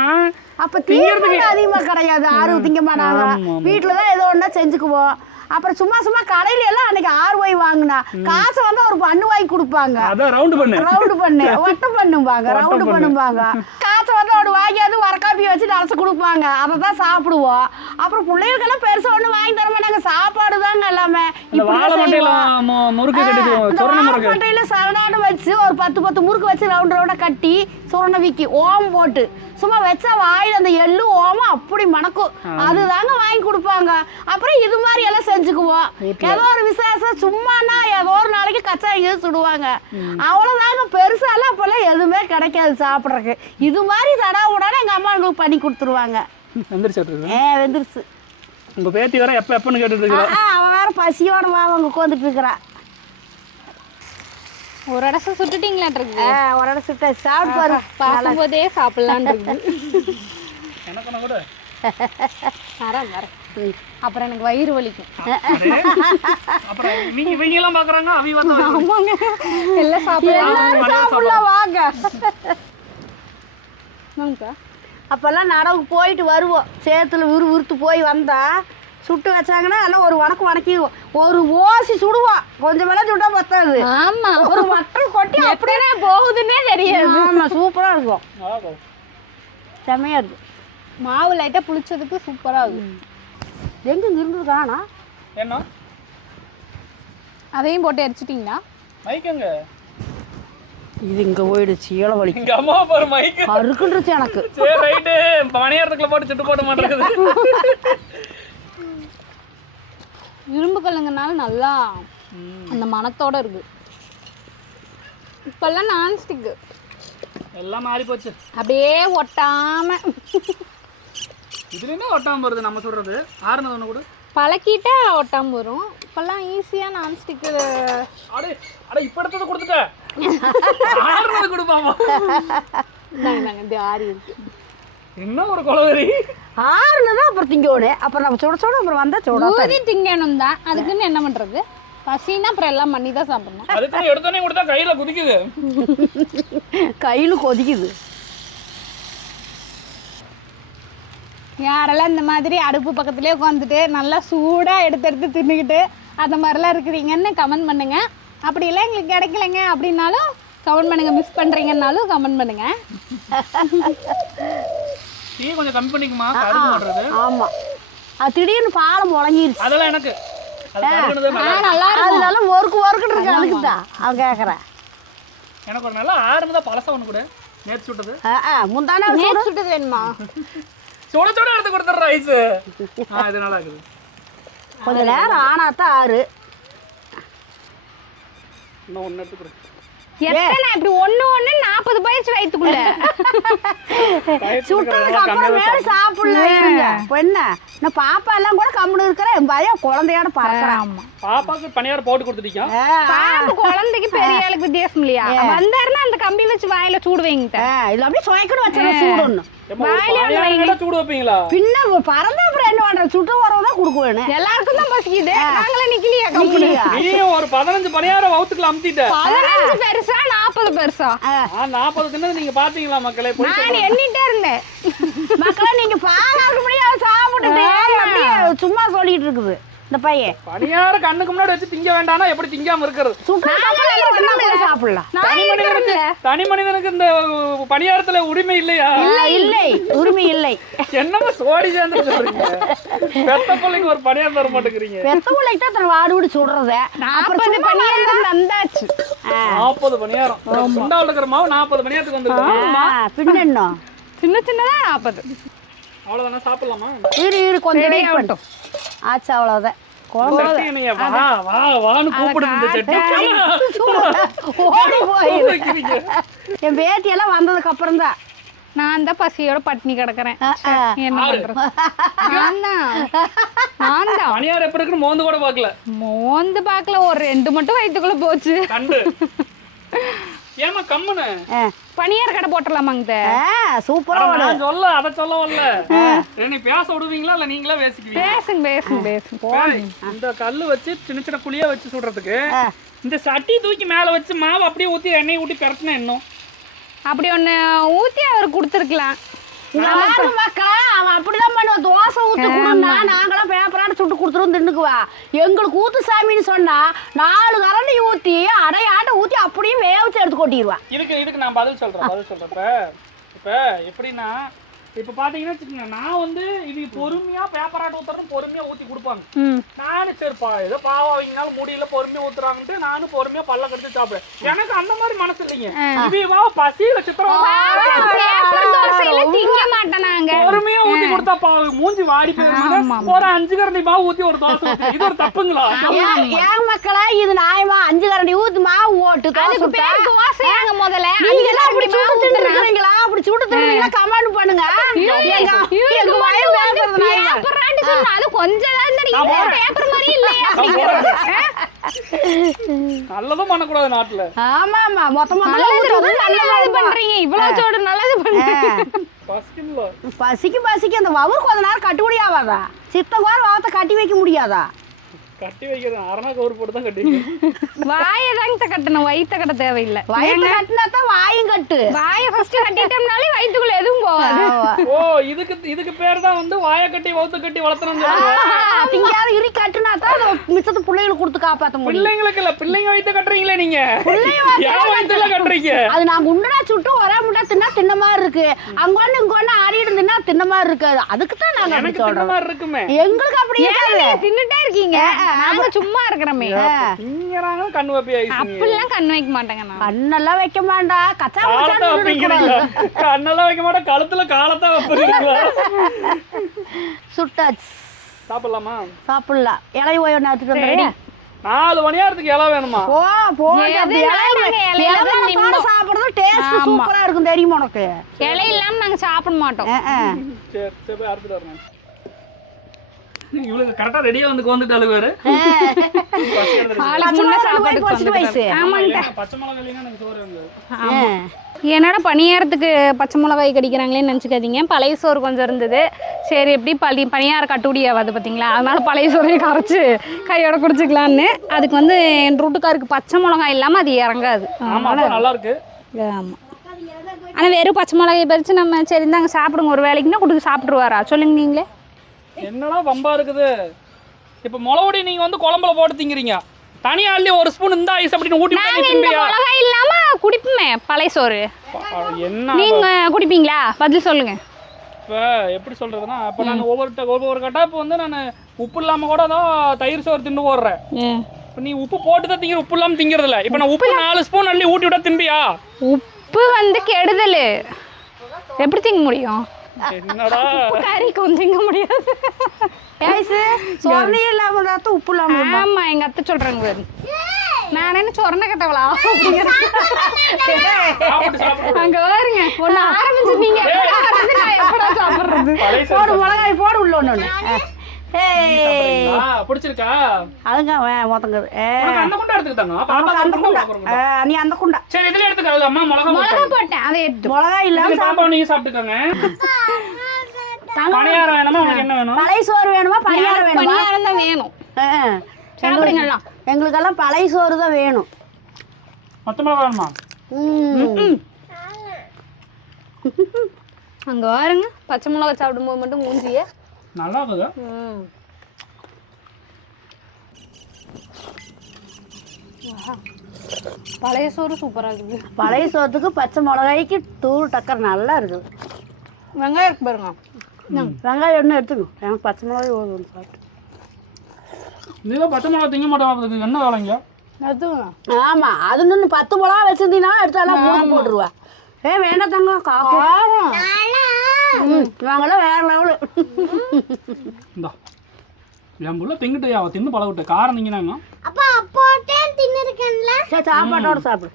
அப்ப தீர்வு அதிகமா கிடையாது. ஆறு திங்க மாட்டாங்க. ஆமா, ஆமா. வீட்டுல தான் ஏதோ ஒண்ணா செஞ்சுக்குவோம். அப்புறம் சும்மா சும்மா கடையில எல்லாம் அன்னைக்கு ஆறு ரூபாய் வாங்கினா காசை வந்து ஒரு பண்ணு வாங்கி கொடுப்பாங்க. அதான் ரவுண்டு பண்ணு. ரவுண்டு பண்ணு. ஒட்டு ஒட்டு ரவுண்டு பண்ணு. அவரு வாங்கியாவது வரக்காப்பி வச்சு அரைச்சு கொடுப்பாங்க. அதை தான் சாப்பிடுவோம். அப்புறம் பிள்ளைகளுக்கெல்லாம் பெருசா ஒண்ணும் வாங்கி தர மாட்டாங்க. சாப்பாடு தாங்க எல்லாமே. முறுக்கு கட்டிக்குவோம் இந்த சொரண வாழை முறுக்கு. மட்டையில சவனாடு வச்சு ஒரு பத்து பத்து முறுக்கு வச்சு ரவுண்ட் ரவுண்டா கட்டி சுரண விக்கி ஓம் போட்டு. சும்மா வச்சா வாயில் அந்த எள்ளு ஓமம் அப்படி மணக்கும். அதுதாங்க வாங்கி கொடுப்பாங்க. அப்புறம் இது மாதிரி எல்லாம் செஞ்சுக்குவோம். ஏதோ ஒரு விசேஷம் சும்மானா ஏதோ ஒரு நாளைக்கு கச்சா எங்கேயும் சுடுவாங்க. அவ்வளோதாங்க பெருசாலாம் அப்போல்லாம் எதுவுமே கிடைக்காது சாப்பிட்றதுக்கு. இது மாதிரி தடா உடனே எங்கள் அம்மா எங்களுக்கு பண்ணி கொடுத்துருவாங்க. ஏ வெந்துருச்சு. உங்க பேத்தி வேற எப்ப எப்பன்னு கேட்டுட்டு அவன் வேற பசியோட வா அவங்க உட்காந்துட்டு இருக்கிறா. ஒரு இடத்த சுட்டுட்டீங்களாட்டு ஆ, ஒரு இடம் சுட்ட சாப்பிட்டு பாரு. பார்க்கும்போதே சாப்பிட்லான் இருக்குது வரேன் வரேன் அப்புறம் எனக்கு வயிறு வலிக்கும். அடே. ஆமாங்க. எல்லாம் சாப்பிடலாம் சாப்பிடலாம். வாங்க. அப்போல்லாம் நடவுக்கு போயிட்டு வருவோம். சேத்துல விறு விறுத்து போய் வந்தா சுட்டு வச்சாங்கன்னா எல்லாம் ஒரு வணக்கம் வணக்கிடுவோம் ஒரு ஓசி சுடுவோம் கொஞ்சம் வேலை சுட்டா பத்தாது. ஆமா. ஒரு வட்டல் கொட்டி அப்படியே போகுதுன்னே தெரியாது. ஆமாம் சூப்பராக இருக்கும். செம்மையாக இருக்கும். மாவு லைட்டா புளிச்சதுக்கு சூப்பரா இருக்கும். எங்கே இருந்தது காணா? என்ன? அதையும் போட்டு எரிச்சிட்டிங்களா? மைக்குங்க இது இங்கே போயிடுச்சு ஈழ வலி இங்க அம்மா பாரு மைக்கு அறுக்குன்றுச்சு எனக்கு. சரி ரைட்டு மணியாரத்துக்குள்ள போட்டு சுட்டு போட மாட்டேங்குது. இரும்பு கல்லுங்கனால நல்லா அந்த மணத்தோட இருக்கு. இப்பெல்லாம் நான்ஸ்டிக்கு எல்லாம் மாறி போச்சு அப்படியே ஒட்டாம. இதுல என்ன ஒட்டாம வருது நம்ம சொல்றது. ஆறுனது ஒண்ணு கூட. பழக்கிட்டா ஒட்டாம வரும். இப்பெல்லாம் ஈஸியா நான்ஸ்டிக்கு அடே அட இப்ப எடுத்தது கொடுத்துட்டேன் ஆறுனது கொடுப்பாமா? நாங்க இது ஆறி இருக்கு. என்ன ஒரு கொலவெறி ஆறுல தான் அப்புறம் திங்கோடு. அப்புறம் நம்ம சுட சுட அப்புறம் வந்தால் சுட ஊதி திங்கணும் தான். அதுக்குன்னு என்ன பண்றது? பசின்னா அப்புறம் எல்லாம் பண்ணி தான் சாப்பிடணும். அதுக்கு எடுத்தோடனே கொடுத்தா கையில குதிக்குது. கையில் கொதிக்குது. யாரெல்லாம் இந்த மாதிரி அடுப்பு பக்கத்துலேயே உட்காந்துட்டு நல்லா சூடாக எடுத்து எடுத்து தின்னுக்கிட்டு அந்த மாதிரிலாம் இருக்கிறீங்கன்னு கமெண்ட் பண்ணுங்க. அப்படி இல்லை எங்களுக்கு கிடைக்கலங்க. அப்படின்னாலும் கமெண்ட் பண்ணுங்க. மிஸ் பண்ணுறீங்கன்னாலும் கமெண்ட் பண்ணுங்க. டீ கொஞ்சம் கம்மி பண்ணிக்குமா கருது மாட்டுறது ஆமாம் அது திடீர்னு பாலம் முழங்கிருச்சு. அதெல்லாம் எனக்கு. நல்லா ஆ, நல்லா இருக்கும். அதனால ஒர்க்கு ஒர்க்குன்னு இருக்கு. அவன் கேட்குறேன் எனக்கு ஒரு நல்லா ஆறுனதா பழசம் ஒன்று கூட. நேற்று சுட்டது. முந்தானே சுட்டது வேணுமா? சுட சுட எடுத்து கொடுத்துட்ற ஐஸ் ஆ இது நல்லா இருக்குது. கொஞ்ச நேரம் ஆனாத்தான் ஆறு. இன்னும் ஒன்று எத்தனை? இப்படி ஒன்று ஒன்று நாற்பது பயிற்சி வயிற்றுக்குள்ள சுட்டதுக்கு அப்புறம் மேல சாப்பிடலாம் என்ன? நான் பாப்பா எல்லாம் கூட கம்முன்னு இருக்கிறேன் பையன் குழந்தையோட பறக்கிறான். பாப்பாக்கு பணியாரம் போட்டு கொடுத்துட்டீங்க? பாம்பு குழந்தைக்கு பெரிய ஆளுக்கு வித்தியாசம் இல்லையா? வந்தாருன்னா அந்த கம்பி வச்சு வாயில சூடு வைங்கிட்ட இல்லை அப்படியே சுவைக்கணும் ஒரு பணியாரம் கேட்டா சூடு வைப்பீங்களா? பின்ன பறந்தா பண்றது சுட்டு வரவு தான் கொடுக்க வேணும் எல்லாருக்கும் தான் பசிக்குது. நாங்களே நிக்கலையா கம்பெனி நீ ஒரு பதினஞ்சு பணியாரம் வவுத்துக்குள்ள அமுத்திட்ட. பதினஞ்சு பெருசா நாற்பது பெருசா? நாற்பது தின்னது நீங்க பாத்தீங்களா மக்களே? போய் நான் எண்ணிட்டே இருந்தேன். மக்களே நீங்க பாலாக்கு முடியாது சாப்பிட்டுட்டு சும்மா சொல்லிட்டு இருக்குது. இந்த பையன். பணியாரம் கண்ணுக்கு முன்னாடி வச்சு திங்க வேண்டாம்னா எப்படி திங்காம இருக்கிறது? சாப்பிடலாம். தனி மனிதனுக்கு தனி மனிதனுக்கு இந்த பணியாரத்துல உரிமை இல்லையா? இல்லை. உரிமை இல்லை. என்னமா சோடி சேர்ந்து சொல்றீங்க? பெத்த பிள்ளைக்கு ஒரு பணியாரம் தர மாட்டேங்கிறீங்க. பெத்த பிள்ளைக்கு தான் தன் வாடு விடு சுடுறத நாற்பது பணியாரம் வந்தாச்சு நாற்பது பணியாரம் சுண்டாவில் இருக்கிற மாவு நாற்பது பணியாரத்துக்கு வந்துருக்கு. பின்ன சின்ன சின்னதா நாற்பது. அவ்வளவுதானே? சாப்பிடலாமா? இரு இரு கொஞ்சம் வெயிட் ஆச்சு அவ்வளோதான் குழம்பு சட்டி என்னைய வா வா வான்னு கூப்பிடுது இந்த சட்டி. ஓடி போய் வைக்கிறீங்க. என் பேத்தியெல்லாம் வந்ததுக்கு அப்புறம் தான் நான் தான் பசியோட பட்டினி கிடக்குறேன். என்ன இருக்குன்னு மோந்து கூட பார்க்கல. மோந்து பார்க்கல. ஒரு ரெண்டு மட்டும் வயிற்றுக்குள்ள போச்சு. ஏமா கம்முன்னு பனியார் கடை போட்டுடலாமாங்க சூப்பராக நான் சொல்ல அதை சொல்ல வரல என்னை பேச விடுவீங்களா இல்ல நீங்களா பேசிக்குவீங்க பேசுங்க பேசுங்க பேசுங்க. இந்த கல்லு வச்சு சின்ன சின்ன குழியா வச்சு சுடுறதுக்கு இந்த சட்டி தூக்கி மேல வச்சு மாவு அப்படியே ஊத்தி எண்ணெய் ஊத்தி பரட்டினா இன்னும் அப்படி ஒன்று ஊற்றி அவர் கொடுத்துருக்கலாம். அவன் அப்படிதான் பண்ணுவான். தோசை ஊத்து கொடுன்னா நாங்களாம் பேப்பராட சுட்டு கொடுத்துருவோம் தின்னுக்குவா. எங்களுக்கு ஊத்து சாமின்னு சொன்னா நாலு கரண்டி ஊத்தி அடையாட்ட ஊத்தி அப்படியே வேவிச்சு எடுத்து கொட்டிடுவா. இதுக்கு இதுக்கு நான் பதில் சொல்றேன் பதில் சொல்றேன். இப்ப இப்ப எப்படின்னா இப்ப பாத்தீங்கன்னா வச்சுக்கோங்க, நான் வந்து இது பொறுமையா பேப்பராட்ட ஊத்துறதும் பொறுமையா ஊத்தி கொடுப்பாங்க. ம். நானும் சரிப்பா ஏதோ பாவம் அவங்கனால முடியல பொறுமையா ஊத்துறாங்கன்ட்டு நானும் பொறுமையா பல்ல கடிச்சு சாப்பிடுறேன் எனக்கு அந்த மாதிரி மனசு இல்லைங்க. இவா பசியில சித்திரம் பேப்பர் பொறுமையா ஊத்தி கொடுத்தா பாவம். மூஞ்சி வாடி ஒரு அஞ்சு கரண்டி மாவு ஊத்தி ஒரு தோசை ஊத்தி. இது ஒரு தப்புங்களா? ஏன் ஏன் மக்களா இது நியாயமா? அஞ்சு கரண்டி ஊத்து மாவு ஓட்டு அதுக்கு சுட்டா. பேர் தோசையாங்க முதல்ல. நீங்க எல்லாம் அப்படி அஞ்சு சுட்டு தின்னுக்கிறீங்களா அப்படி சுட்டு தின்னுறீங்களா கமெண்ட் பண்ணுங்க. கொஞ்சம். பேப்பர் மாதிரி இல்லையா. நல்லதும் பண்ணக்கூடாது நாட்டுல. ஆமா ஆமா. மொத்த மொத்தமா நல்லது பண்றீங்க. இவ்வளவு சோடு நல்லது பண்றீங்க. பசிக்கு பசிக்கு அந்த வவுர் கொஞ்ச நேரம் கட்டுப்படி ஆகாதா சித்தங்கோர வாவத்தை கட்டி வைக்க முடியாதா? கட்டி வைக்கிறது அரணா கவுரு போட்டு தான் கட்டி. வாயை தாங்க கட்டணும் வயிற்ற கட்ட தேவையில்லை. வயிற்று கட்டினா தான் வாயும் கட்டு. வாயை ஃபர்ஸ்ட் கட்டிட்டோம்னாலே வயிற்றுக்குள்ள எதுவும் போகாது. ஓ இதுக்கு இதுக்கு பேர் தான் வந்து வாயை கட்டி வவுத்து கட்டி வளர்த்தணும்னு சொல்லுவாங்க திங்காத இரு கட்டுனா தான் அதை மிச்சத்து பிள்ளைகளுக்கு கொடுத்து காப்பாத்த முடியும். பிள்ளைங்களுக்கு இல்ல பிள்ளைங்க வயித்து கட்டுறீங்களே நீங்க? ஏன் வயித்துல கட்டுறீங்க? அது நாங்க உண்டனா சுட்டு ஒரே முட்டா தின்னா தின்ன மாதிரி இருக்கு. அங்க ஒண்ணு இங்க ஒண்ணு ஆடிட்டு தின்னா தின்ன மாதிரி இருக்கு? அதுக்கு தான் நாங்க அப்படி எனக்கு தின்ன மாதிரி இருக்குமே. எங்களுக்கு அப்படி இருக்காது. தின்னுட்டே இருக்கீங்க? நாங்க சும்மா இருக்கிறோமே. நீங்கிறாங்க கண்ணு வைப்பி ஆயிடுச்சு அப்படிலாம் கண் வைக்க மாட்டேங்க நான். கண்ணெல்லாம் வைக்க மாட்டா கச்சா காலத்தை வைப்பீங்களா கண்ணெல்லாம் வைக்க மாட்டேன் கழுத்துல காலத்தை வைப்பீங்களா? சுட்டாச்சு. சாப்பிடலாமா? சாப்பிடலாம். இலை ஓய் ஒன்று எடுத்துட்டு வந்துடுறியா? நாலு மணியாரத்துக்கு இலை வேணுமா? போ அப்படி இலை. சாப்பிடுறது டேஸ்ட் சூப்பரா இருக்கும் தெரியுமா உனக்கு? இலை இல்லாம நாங்க சாப்பிட மாட்டோம். சரி சரி அறுத்துட்டு வரணும் இவளுக்கு கரெக்டா ரெடியா வந்து வந்துட்டாளு வேறு என்னடா பணியாரத்துக்கு பச்சை மிளகாய் கடிக்கிறாங்களேன்னு நினச்சிக்காதீங்க. பழைய சோறு கொஞ்சம் இருந்தது. சரி எப்படி பழி பணியார கட்டுப்படி ஆகாது பார்த்தீங்களா? அதனால பழைய சோறையை கரைச்சி கையோட குடிச்சிக்கலான்னு. அதுக்கு வந்து என் ரூட்டுக்காருக்கு பச்சை மிளகாய் இல்லாமல் அது இறங்காது. நல்லா இருக்கு. ஆமாம் ஆனால் வெறும் பச்சை மிளகாய் பறித்து நம்ம சரி இந்தாங்க சாப்பிடுங்க. ஒரு வேலைக்குன்னா கொடுத்து சாப்பிட்ருவாரா சொல்லுங்க நீங்களே. என்னடா வம்பா இருக்குது? இப்ப முளவடி நீங்க வந்து குழம்புல போட்டு திங்கிறீங்க. தனியா அள்ளி ஒரு ஸ்பூன் இந்த ஐஸ் அப்படின்னு ஊட்டி விட்டா நீ நாங்கள் இந்த இல்லாமல் குடிப்போமே பழைய சோறு. என்ன நீங்கள் குடிப்பீங்களா? பதில் சொல்லுங்கள் இப்போ எப்படி சொல்றதுன்னா இப்போ நான் ஒவ்வொரு ட- ஒவ்வொரு கட்டாப்பு வந்து நான் உப்பு இல்லாம கூட தான் தயிர் சோறு தின்னு போடுறேன். இப்போ நீ உப்பு போட்டு தான் திங்கிற உப்பு இல்லாம திங்கிறது இல்ல இப்போ நான் உப்பு நாலு ஸ்பூன் அள்ளி ஊட்டி விட்டா திம்பியா? உப்பு வந்து கெடுதல். எப்படி திங்க முடியும்? என்னடா? உப்பு கறி கொஞ்சம் திங்க முடியாது. வயசு சொன்னையும் இல்லாம தான் உப்பு இல்லாம ஆமா எங்க அத்தை சொல்றாங்க பாரு. நான் என்ன சொரண கட்டவளா? அங்க பாருங்க ஒண்ணு ஆரம்பிச்சிட்டீங்க நான் எப்படா சாப்பிடுறது? போடு மிளகாய் போடு உள்ள சாப்பிடுறீங்களா? பிடிச்சிருக்கா? அதுங்க அந்த குண்டா எடுத்துக்கிட்டாங்க நீ அந்த குண்டா. சரி இதுல எடுத்துக்காது அம்மா மிளகா மிளகா போட்டாங்க. போட்டேன் அதை எடுத்து மிளகாய் இல்லாம இதுல பாப்பா நீங்க சாப்பிட்டுக்கோங்க. பணியாரம் வேணுமா? உனக்கு என்ன வேணும்? பழைய சோறு வேணுமா? பணியாரம் வேணுமா? பணியாரம் தான் வேணும். சாப்பிடுங்கலாம். எங்களுக்கெல்லாம் பழைய சோறு தான் வேணும். மொத்த மிளகா வேணுமா ம். அங்க பாருங்க பச்சை மிளகா சாப்பிடும்போது மட்டும் மூஞ்சிய நல்லா இருக்குதா. பழைய சோறு சூப்பரா இருக்குது. பழைய சோத்துக்கு பச்சை மிளகாய்க்கு தூள் டக்கர் நல்லா இருக்குது. வெங்காயம் இருக்கு பாருங்க. வெங்காயம் ஒன்று எடுத்துக்கணும் எனக்கு பச்சை மிளகாய் ஒன்று சாப்பிட்டு நீதான் பச்சை மிளகா திங்க மாட்டேன் என்ன வேலைங்க அதுவும் ஆமா அது நின்று பத்து மிளகா வச்சிருந்தீங்கன்னா எடுத்தாலும் மூணு போட்டுருவா. ஏ வேண்டாம் தங்கம் காக்கும் ம், இவங்கெல்லாம் வேற லெவலு இந்தா. என் புள்ள திங்கிட்டு அவ தின்னு பழகிட்டு. காரம் திங்கினாங்க அப்ப அப்போட்டே தின்னுருக்கேன்ல. சரி சாப்பாட்டோட சாப்பிடு.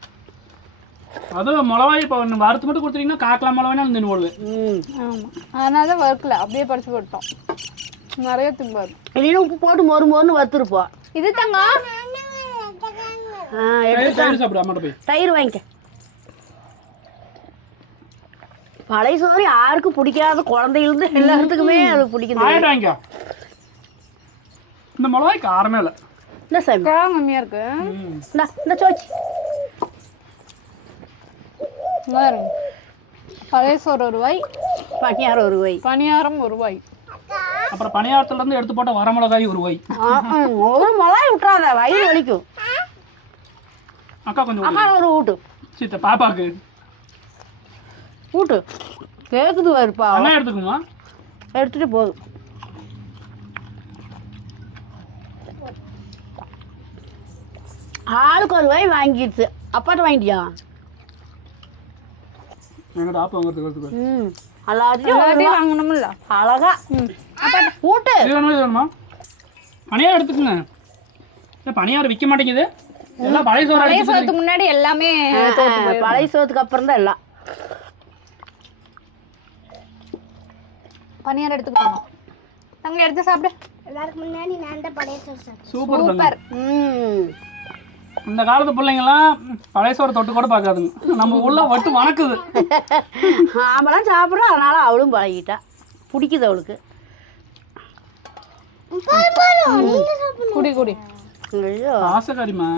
அது மிளகாய் இப்போ ஒன்று வறுத்து மட்டும் கொடுத்துட்டீங்கன்னா காக்கலாம் மிளகாய் தின்னு போடுவேன் ம். ஆமா. அதனால தான் வறுக்கல. அப்படியே படிச்சு போட்டோம் நிறைய திம்பாரு. இல்லைன்னா உப்பு போட்டு மொறு மொறுன்னு வறுத்துருப்போம் இது தங்கம். ஆ எடுத்து சாப்பிடு அம்மாட்ட போய். தயிர் வாங்கிக்க. பழைய சோறு யாருக்கும் பிடிக்காத குழந்தையிலிருந்து எல்லாத்துக்குமே அது பிடிக்குது. இந்த மிளகாய் காரமே இல்லை. இந்த சாமி காரம் கம்மியா இருக்கு. இந்த சோச்சி. பழைய சோறு ஒரு ரூபாய் பணியாரம் ஒரு வை பணியாரம் ஒரு ரூபாய் அப்புறம் பணியாரத்துல இருந்து எடுத்து போட்ட வர மிளகாய் ஒரு வை ஒரு மிளகாய் விட்டுறாத வயிறு வலிக்கும். அக்கா கொஞ்சம் அக்கா ஒரு ஊட்டு. சீத்த பாப்பாக்கு. ஊட்டு கேக்குது வருப்பா. வெங்காயம் எடுத்துக்குமா எடுத்துட்டு போதும். ஆளுக்கு ஒரு வாய் வாங்கிடுச்சு. அப்பாட்ட வாங்கிட்டியா? எங்கிட்ட ஆப்பு வாங்குறதுக்கு வரதுக்கு ம். எல்லாத்தையும் ஒரு எல்லாத்தையும் வா- வாங்கணும்ல. அழகா. ஊட்டு இது வேணுமா இது வேணுமா? பணியாரம் எடுத்துக்குங்க. ஏன் பணியாரம் விற்க மாட்டேங்குது. எல்லாம் பழைய சோறு பழைய முன்னாடி எல்லாமே. பழைய சோத்துக்கு அப்புறம் தான் எல்லாம். பணியாரம் எடுத்துக்கணும் தங்க எடுத்து சாப்பிடு. எல்லாருக்கும் முன்னாடி நான் தான் பழைய சோறு சாப்பிட்டேன். Super super. ம். இந்த காலத்து பிள்ளைங்கலாம் பழைய சோறு தொட்டு கூட பார்க்காதுங்க. நம்ம உள்ள வட்டு வணக்குது. ஆமெல்லாம் சாப்பிட்றோம் அதனால அவளும் பழகிட்டா. பிடிக்குது அவளுக்கு. குடி குடி. ஐயோ. ஆசைக்காரிமா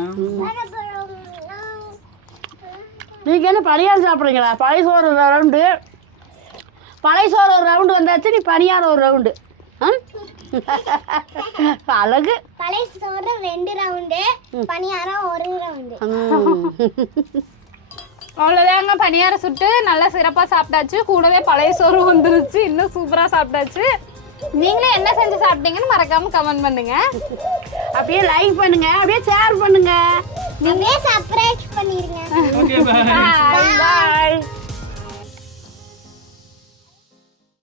நீங்கள் என்ன பணியாரம் சாப்பிட்றீங்களா? பழைய சோறு ஒரு ரவுண்டு பழைய சோறு ஒரு ரவுண்டு வந்தாச்சு நீ பணியாரம் ஒரு ரவுண்டு அழகு. பழைய சோறு ரெண்டு ரவுண்டு பணியாரம் ஒரு ரவுண்டு. அவ்வளோதாங்க பணியாரம் சுட்டு நல்லா சிறப்பாக சாப்பிட்டாச்சு. கூடவே பழைய சோறு வந்துருச்சு இன்னும் சூப்பராக சாப்பிட்டாச்சு. நீங்களே என்ன செஞ்சு சாப்பிட்டீங்கன்னு மறக்காம கமெண்ட் பண்ணுங்க. அப்படியே லைக் பண்ணுங்க அப்படியே ஷேர் பண்ணுங்க. அப்படியே சர்ப்ரைஸ் பண்ணிருங்க. Okay Bye.